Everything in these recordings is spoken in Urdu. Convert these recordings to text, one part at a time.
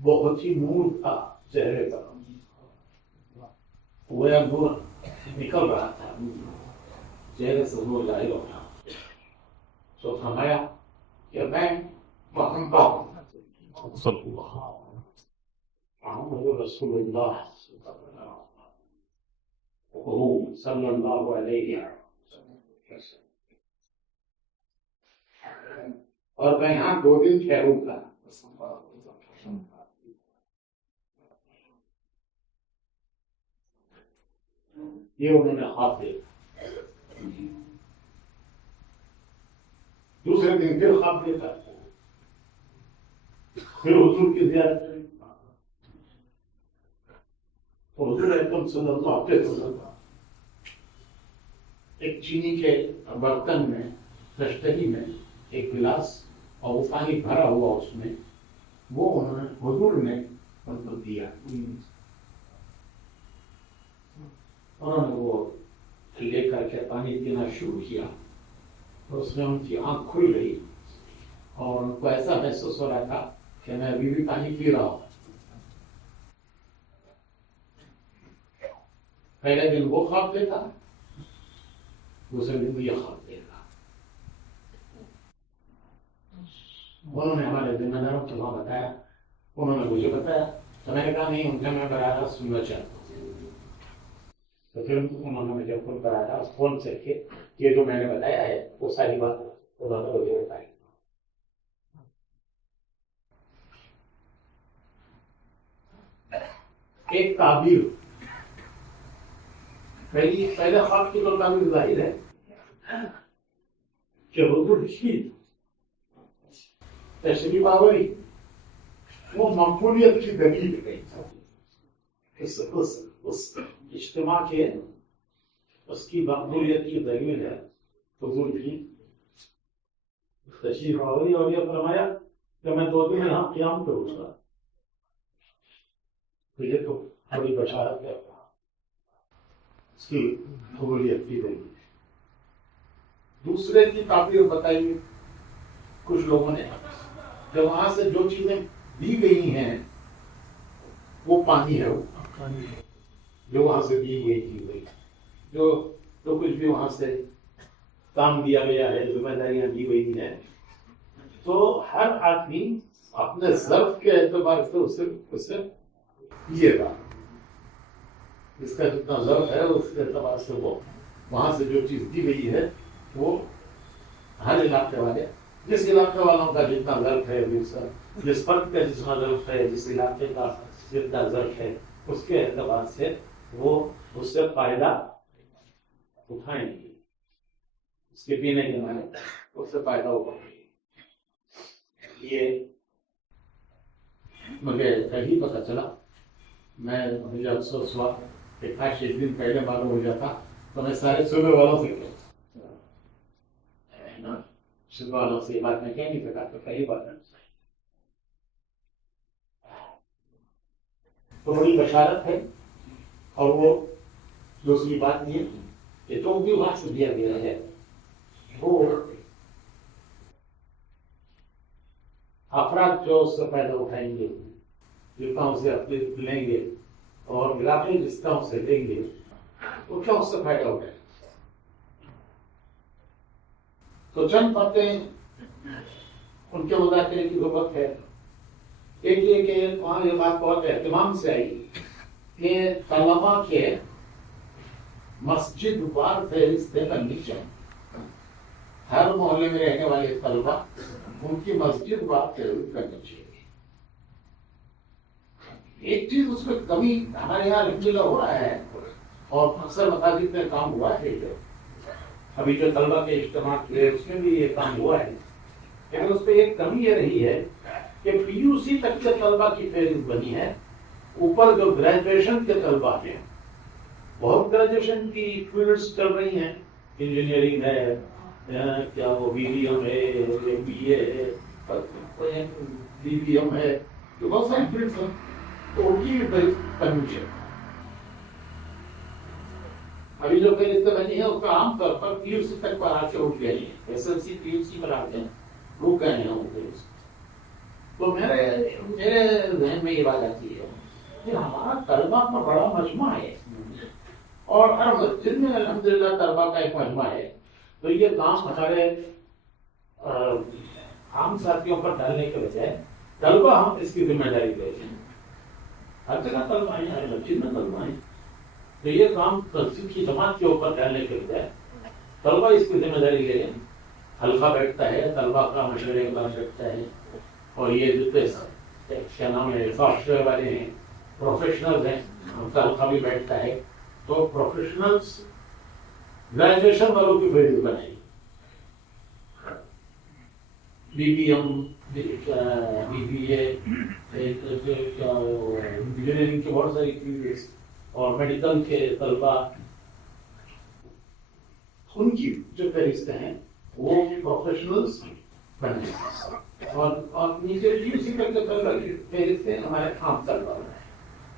بہت ہی نور تھا چہرے پر، گویا نور نکل رہا تھا چہرے سے، نور ظاہر ہو رہا. تو فرمایا کہ میں محمد صلی اللہ علیہ وسلم، اور میں یہاں 2 دن ٹھہروں گا. یہ انہوں نے خواب دیکھا. دوسرے دن پھر خواب دیکھا، پھر حضور کی زیارت کی. حضور اکرم صلی اللہ علیہ وسلم ایک چینی کے برتن میں، کشتری میں ایک گلاس، اور وہ پانی بھرا ہوا اس میں، وہ انہوں نے حضور نے ان کو دیا. انہوں نے وہ لے کر کے پانی پینا شروع کیا، اور اس میں ان کی آنکھ کھل گئی، اور ان کو ایسا محسوس ہو رہا تھا کہ میں ابھی بھی پانی پی رہا ہوں. پہلے دن وہ خواب دیکھا، دوسرے دن یہ خواب دیکھا. انہوں نے ہمارے ذمہ داروں کو بتایا، انہوں نے مجھے بتایا، تو میں نے کہا نہیں، ان کا میں براہ راست سننا چاہتا ہوں. تو پھر انہوں نے مجھے فون کرا تھا، فون سے کہ یہ جو میں نے بتایا ہے وہ ساری بات انہوں نے مجھے بتائی. ایک تعبیر، پہلے خواب کی تو تعبیر ظاہر ہے کہ حضور کی تشریف آوری وہ مقبولیت کی دلیل ہے. اس اجتماع کے اس کی مقبولیت کی دلیل ہے حضور کی تشریف آوری. اور یہ فرمایا کہ میں 2 دن یہاں قیام کروں گا. تو یہ تو بڑی بشارت ہے اس کی قبولیت کی دلیل. دوسرے کی تعبیر بتائی کچھ لوگوں نے کہ وہاں سے جو چیزیں دی گئی ہیں وہ پانی ہے، وہ جو وہاں سے دی گئی، جو کچھ بھی وہاں سے کام دیا گیا ہے، ذمہ داریاں دی گئی ہیں، تو ہر آدمی اپنے ظرف کے اعتبار سے اسے پیے گا. اس کا جتنا ظرف ہے اس کے اعتبار سے وہ وہاں سے جو چیز دی گئی ہے وہ ہر علاقے والے، جس علاقے والوں کا جتنا ظرف ہے، جس فرد کا جتنا ظرف ہے، جس علاقے کا جتنا ظرف ہے، اس کے اعتبار سے وہ اس سے فائدہ اٹھائیں گے. اس کے پینے کے معنی اس سے فائدہ اٹھائیں گے. یہ مجھے کہیں پتہ چلا، مجھے افسوس ہوا کہ کاش ایک دن پہلے معلوم ہو جاتا تو میں سارے صوبے والوں سے صوبے والوں سے یہ بات میں کہہ نہیں سکا. تو پہلی بات ہے تو بڑی بشارت ہے. اور وہ دوسری بات یہ کہ جو بھی وہاں سے دیا گیا ہے وہ افراد جو اس سے فائدہ اٹھائیں گے، جتنا اسے اپنے لیں گے، اور علاقے جس طرح سے لیں گے وہ کیا اس سے فائدہ اٹھائیں گے. تو چند باتیں ان کے مذاکرے کی ضرورت ہے. ایک یہ کہ وہاں یہ بات بہت اہتمام سے آئی کہ طلبا کے مسجد وار فہرستیں بننی چاہیے. ہر محلے میں رہنے والے طلبا ان کی مسجد وار فہرست کرنی چاہیے. ایک چیز اس میں کمی ہمارے یہاں الحمدللہ ہو رہا ہے، اور اکثر مساجد میں کام ہوا ہے. ابھی جو طلبا کے اجتماع ہوئے اس میں بھی یہ کام ہوا ہے، لیکن اس پہ ایک کمی یہ رہی ہے کہ پی یو سی تک کے طلبا کی فہرست بنی ہے. اوپر جو گریجویشن کے طلبا ہیں، بہت گریجویشن کی فیلڈس چل رہی ہیں، انجینئرنگ ہے، کیا وہ بی بی ایم ہے، بی اے ہے، بی بی ایم ہے، تو بہت ساری فیلڈس ہیں. تو ان کی کنفیوژن ابھی جو فہرست بنی ہے اس کا عام طور پر پی یو سی تک پر آ کے اٹھ گئی ہے. S L C P U C پر آتے ہیں، رک گئے ہیں وہ فہرست. تو میرے ذہن میں یہ بات آتی ہے کہ ہمارا طلبا کا بڑا مجمع ہے اور ہر مسجد میں الحمدللہ طلبا کا ایک مجمع ہے، تو یہ کام ہمارے عام ساتھیوں پر ڈالنے کے بجائے طلبا ہم اس کی ذمہ داری لے لیں. ہر جگہ طلبا ہیں، ہر مسجد میں طلبا ہیں، تو یہ کام مسجد کی جماعت کے اوپر ڈالنے کے بجائے طلبا اس کی ذمہ داری لے لیں. حلقہ بیٹھتا ہے، طلبا کا مشورے کا بیٹھتا ہے، اور یہ جو کیا نام ہے سافٹ ویئر والے ہیں، پروفیشنل ہیں، ان کا حلقہ بھی بیٹھتا ہے. تو پروفیشنلز گریجویشن والوں کی فیلڈ بنائی، B B M, B B A, engineering کی بہت ساری فیلڈز اور میڈیکل کے طلبا، ان کی جو فہرستیں ہیں وہ پروفیشنلز بنے، اور نیچے اسی کر کے طلبا کی فہرستیں ہمارے عام طلبا بنائے.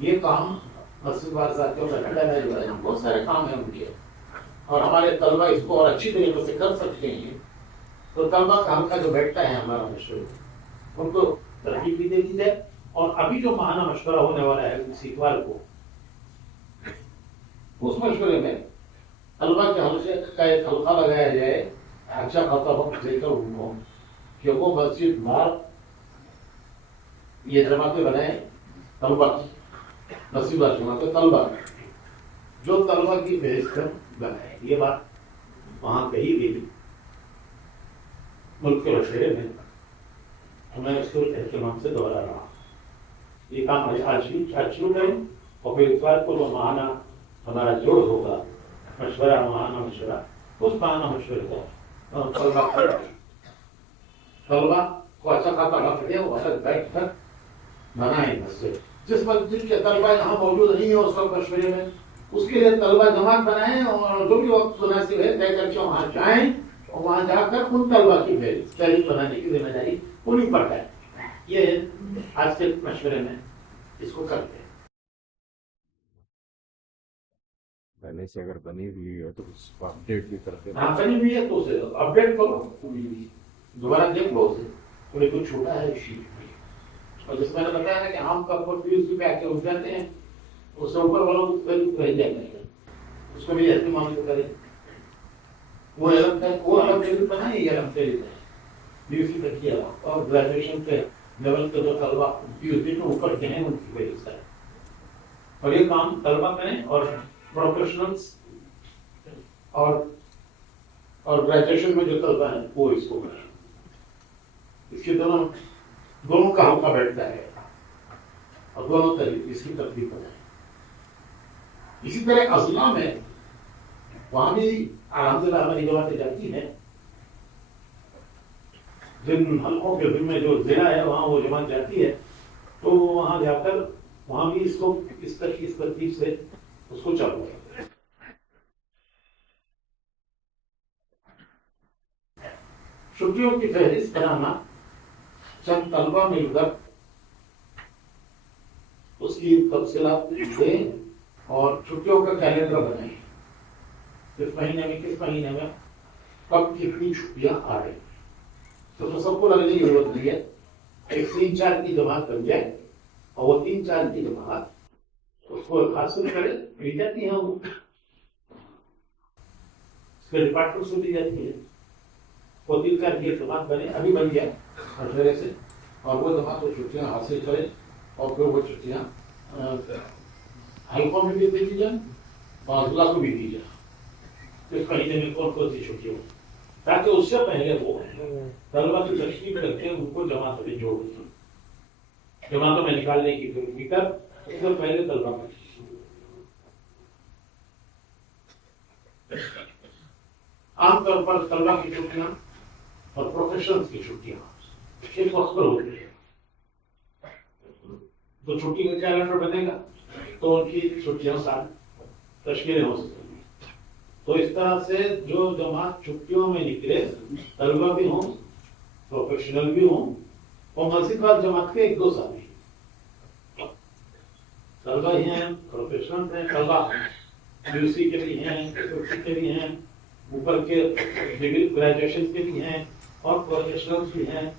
یہ کام مسجد والے ساتھیوں کا ڈھنڈا ہے، بہت سارے کام ہیں ان کے، اور ہمارے طلبا اس کو اور اچھی طریقے سے کر سکتے ہیں. تو طلبا کا حلقہ جو بیٹھتا ہے ہمارا مشورہ، ان کو ترغیب بھی دے دی جائے. اور ابھی جو ماہانہ مشورہ ہونے والا ہے اسی اتوار کو، اس مشورے میں طلبا کے حلقے کا ایک حلقہ لگایا جائے اچھا خاصا وقت دے کر ان کو، کہ وہ مسجد بار یہ جماعتیں بنائے طلبا کی، مسجد بار جماعتیں طلبا جو طلبا کی فہرست بنائے. یہ بات وہاں کہی گئی ملک کے مشورے میں، میں اس کو اہتمام سے دوہرا رہا ہوں. یہ کام آج شروع کریں، اور پھر اتوار کو جو ماہانہ ہمارا جوڑ ہوگا مشورہ، ماہانہ مشورہ، اس ماہانہ مشورے کو طلبا کو اچھا خاصا وقت دے، وہ وقت بیٹھ کر بنائیں مسجد. جس مسجد کے طلبا یہاں موجود نہیں ہے اس وقت مشورے میں، اس کے لیے طلبا جماعت بنائیں، اور جو بھی وقت مناسب ہے طے کر کے وہاں جائیں، اور وہاں جا کر ان طلبا کی فہرست بنانے کی ذمہ داری انہیں پر ہے. یہ آج کے مشورے میں اس کو کرتے ہیں. بننے سے اگر بنی ہوئی ہے تو اس کو اپڈیٹ بھی کرتے ہیں. ہاں بنی ہوئی ہے تو اسے اپڈیٹ کرو، دوبارہ دیکھ لو اسے، کوئی کچھ چھوٹا ہے شیٹ میں. اور جس میں نے بتایا نا کہ عام طور پر PUC پہ آ کے اٹھ جاتے ہیں، اس سے اوپر والوں کو بھیج جائیں گے، اس کو بھی اہتمام کریں. وہ الگ ٹیبل بنائیں، یہ الگ ٹیبل ہے PUC تک کیا، اور گریجویشن کے لیول کے جو طلبا PUC کے اوپر کے ہیں ان کی فہرست ہے. اور یہ کام طلبا کریں، اور پروفیشنلز اور گریجویشن میں جو طلبا ہیں وہ اس کو کریں. اس کے دونوں کا حلقہ بیٹھتا ہے، اور دونوں طریقے اس کی ترتیب بنائیں. اسی طرح اضلاع میں وہاں بھی الحمدللہ ہماری جماعتیں جاتی ہیں، جن حلقوں کے ذمہ جو ضلع ہے وہاں وہ جماعت جاتی ہے، تو وہاں جا کر وہاں بھی اس کو اس ترتیب سے اس کو چالو کرتے ہیں. چھٹیوں کی فہرست بنانا، چند طلبا مل کر اس کی تفصیلات دیں اور چھٹیوں کا کیلنڈر بنائیں. کس مہینے میں کب کتنی چھٹیاں آ رہی ہیں، تو سب کو لگنے کی ضرورت نہیں ہے. ایک 3-4 کی جماعت بن جائے، اور وہ 3-4 کی جماعت اس کو حاصل کرے، مل جاتی ہے، وہ اس کے ڈپارٹمنٹ سے مل جاتی ہے. وہ 3-4 کی جماعت بنے، ابھی بن جائے مشورے سے، اور وہ جماعت وہ چھٹیاں حاصل کرے، اور پھر وہ چھٹیاں حلقوں میں بھی دی جائیں، معذلہ کو بھی دی جائے. اس مہینے میں کون سی چھٹی ہو، تاکہ اس سے پہلے وہ طلبا کی تشکیل کر کے ان کو جماعتوں میں جوڑ دیں، جماعتوں میں نکالنے کی فکر اس سے پہلے طلبا میں. عام طور پر طلبا کی چھٹیاں اور پروفیشنلز کی چھٹیاں ایک وقت پر ہوتی ہے، تو چھٹی کا کیلنڈر بنے گا تو ان کی چھٹیاں ساتھ تشکیلیں ہو سکتی ہیں. تو اس طرح سے جو جماعت چھٹیوں میں نکلے، طلبا بھی ہوں، پروفیشنل بھی ہوں، اور مسجد وال جماعت کے 1-2 ساتھی، طلبا ہی ہیں، پروفیشنل ہیں، طلبا PUC کے بھی ہیں، SSC کے بھی ہیں، اوپر کے ڈگری گریجویشن کے بھی ہیں، اور پروفیشنل بھی ہیں،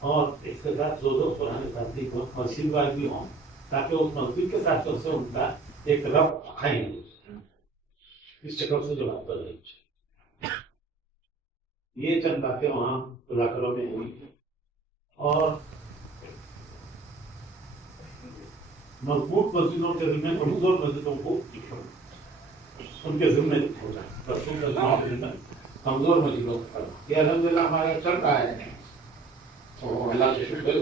اور اس کے ساتھ دو پرانے ساتھی کو مسجد والے بھی ہوں تاکہ اس مسجد کے ساتھ سے ان کا ایک رب قائم ہو اس شکل سے جو بات کر رہی ہے. یہ چند باتیں وہاں مذاکروں میں ہوئی اور مضبوط مسجدوں کے ذمہ کمزور مسجدوں کو ان کے ذمہ کمزور مسجدوں کو یہ الحمدللہ ہمارے یہاں چل رہا ہے اور اللہ کے شکر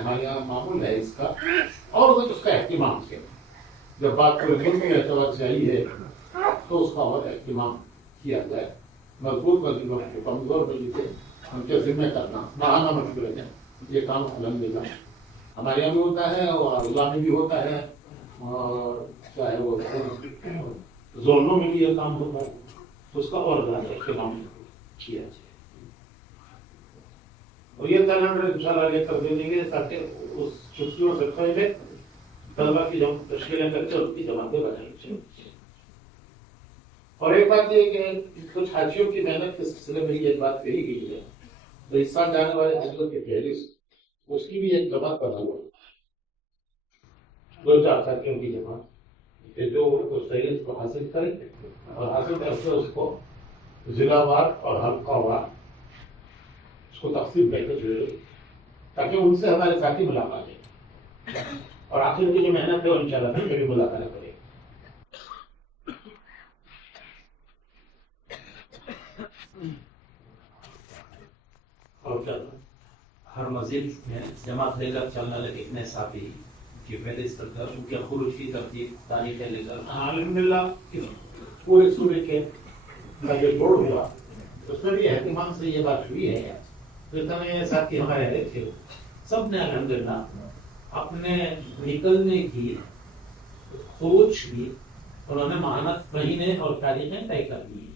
ہمارے یہاں معمول ہے اس کا اور اس کا اہتمام کیا. جب بات پورے ملک میں توجہ ہے تو اس کا اور اہتمام کیا جائے. مضبوط مسجدوں کو کمزور مسجدیں ان کے ذمہ کرنا ماہانہ مشورے ہیں. یہ کام الحمدللہ ہمارے یہاں بھی ہوتا ہے اور اللہ میں بھی ہوتا ہے اور چاہے وہ زونوں میں بھی یہ کام ہوتا ہے اس کا اور زیادہ اہتمام کیا جائے. اور یہ کیلنڈر انشاءاللہ لے کر دے دیں گے تاکہ اس چھٹیوں سے پہلے طلبا کی جب تشکیلیں کر کے ان کی جماعتیں بنائی جائیں. اور ایک بات یہ کہ کچھ حاجیوں کی محنت کے سلسلے میں ایک بات کہی گئی ہے تو اس سال جانے والے حاجیوں کی فہرست اس کی بھی ایک جماعت بنا ہوا دو چار ساتھیوں کی جماعت کہ جو اس فہرست کو حاصل کرے اور حاصل کر کے اس کو ضلع وار اور حلقہ وار اس کو تقسیم کر کے جو تاکہ ان سے ہمارے ساتھی ملاقات ہے اور آخر کی جو محنت ہے وہ انشاءاللہ پھر کبھی ملاقات کرے. اور کیا ہر مسجد میں جماعت لے کر چلنے لگے اتنے ساتھی کی فہرست کر ان کے خروج کی ترتیب تاریخیں لے کر الحمدللہ پورے صوبے کے جو جوڑ ہوا اس میں بھی اہتمام سے یہ بات ہوئی ہے. جتنے ساتھی ہمارے رہے تھے سب نے الحمدللہ اپنے نکلنے کی خروج کی انہوں نے مہانت مہینے اور تاریخیں طے کر دی.